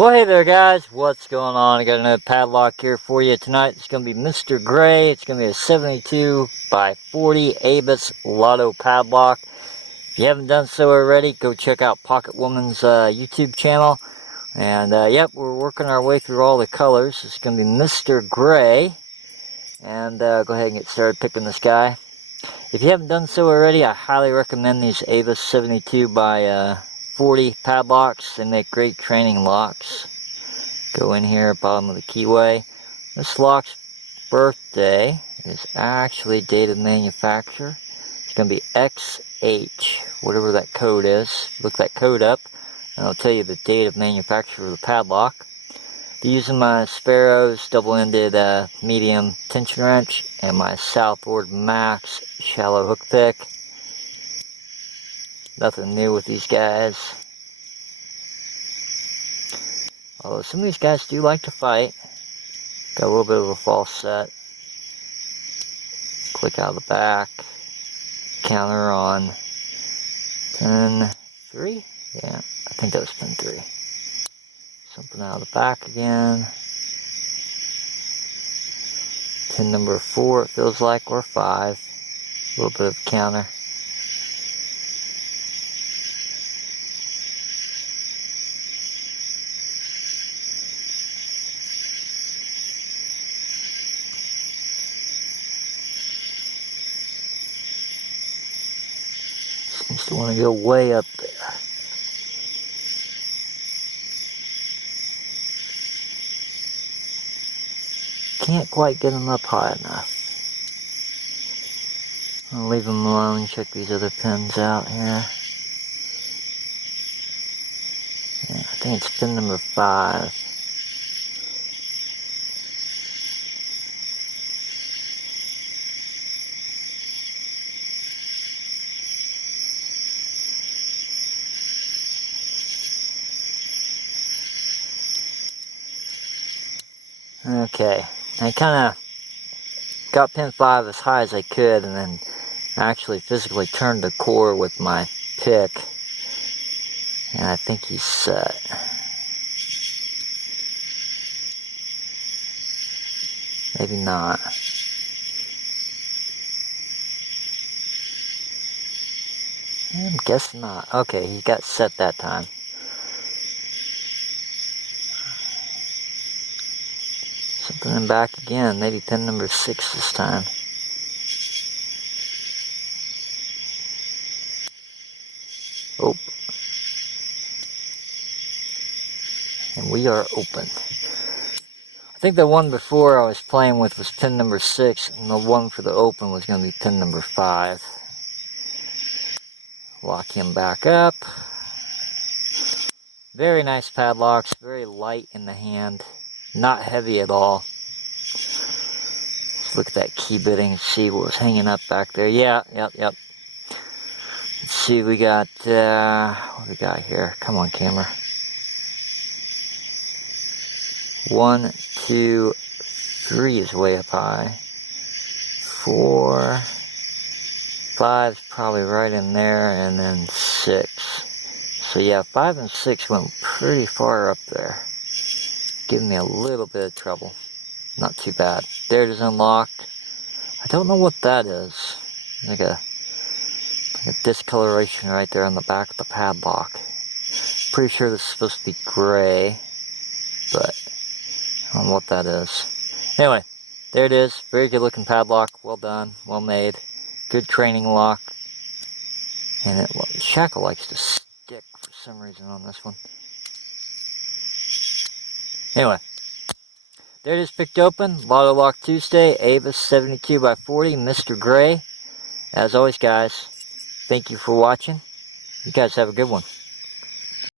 Well, hey there guys, what's going on? I got another padlock here for you tonight. It's going to be Mr. Gray. It's going to be a 72 by 40 Avis LOTO padlock. If you haven't done so already, go check out Pocket Woman's YouTube channel. And yep, we're working our way through all the colors. It's going to be Mr. Gray. And go ahead and get started picking this guy. If you haven't done so already, I highly recommend these Avis 72 by 40 padlocks. They make great training locks. Go in here, bottom of the keyway. This lock's birthday is actually date of manufacture. It's going to be XH, whatever that code is. Look that code up, and I'll tell you the date of manufacture of the padlock. Be using my Sparrows double-ended medium tension wrench and my Southord Max shallow hook pick. Nothing new with these guys. Although some of these guys do like to fight. Got a little bit of a false set. Click out of the back. Counter on pin 3? Yeah, I think that was pin 3. Something out of the back again. Pin number 4 it feels like, or 5. A little bit of counter. Seems to want to go way up there. Can't quite get them up high enough. I'll leave them alone, check these other pins out here. Yeah, I think it's pin number 5. Okay, I kind of got pin 5 as high as I could, and then actually physically turned the core with my pick, and I think he's set. Maybe not. I'm guessing not. Okay, he got set that time. Something in back again, maybe pin number 6 this time. Oh. And we are open. I think the one before I was playing with was pin number 6, and the one for the open was going to be pin number 5. Lock him back up. Very nice padlocks, very light in the hand. Not heavy at all. Let's look at that key bitting and see what was hanging up back there. Yeah, yep. Let's see, we got, what do we got here? Come on, camera. 1, 2, 3 is way up high. 4, 5 is probably right in there, and then 6. So yeah, 5 and 6 went pretty far up there. Giving me a little bit of trouble. Not too bad. There it is unlocked. I don't know what that is. Like a discoloration right there on the back of the padlock. Pretty sure this is supposed to be gray, but I don't know what that is. Anyway, there it is. Very good looking padlock. Well done. Well made. Good training lock. And the shackle likes to stick for some reason on this one. Anyway, there it is, picked open. LOTO Lock Tuesday, Avis 72 by 40, Mr. Gray. As always, guys, thank you for watching. You guys have a good one.